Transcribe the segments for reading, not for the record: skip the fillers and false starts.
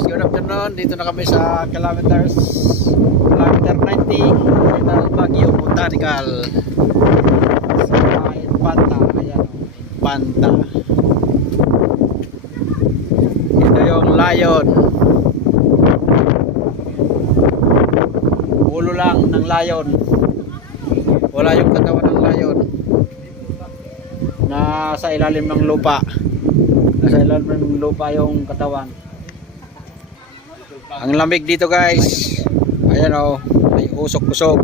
guys, good afternoon. Dito na kami sa kilometer 90 Final Baguio Botanical sa Infanta. Ayan o, Infanta. Ito yung lion. Ulo lang ng lion. Wala yung katawan ng lion. Nasa ilalim ng lupa. Nasa ilalim ng lupa yung katawan. Ang lamig dito guys. Ayan o, may usok-usok.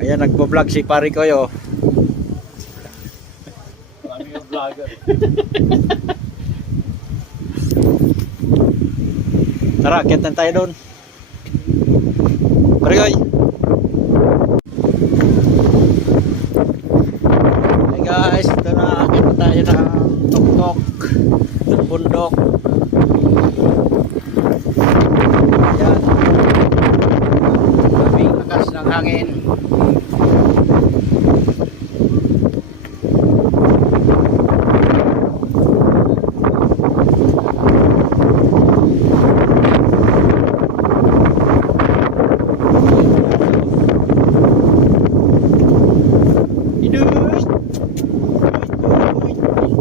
Ayan, nagpo-vlog si pare ko yo. Maraming vlogger. Tara, akit tayo doon. Pare ko. Hey guys, ito na, akit tayo ng tuktok ng bundok. Ayan. Kaming lakas ng hangin.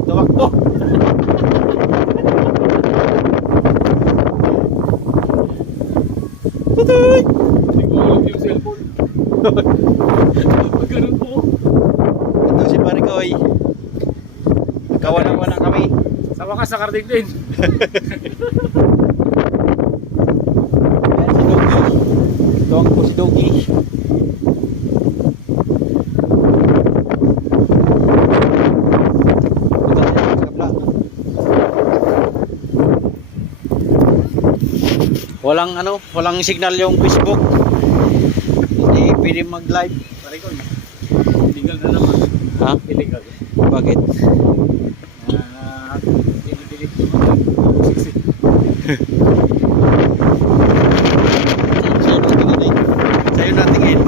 Tumakbo. Tutoy! Hindi ko alam yung cellphone. Magkaroon po. Ito si Parikoy. Nagkawalang-walang kami. Sa wakas nakarating din. Ayan si Dogi. Tuwang po si Dogi. Walang signal yung Facebook. Hindi pwede mag-live. Pare ko, illegal na naman. Ha? Illegal. Bakit? Dinidelete ko naman. Sa'yo natingin eh. Sa'yo natingin.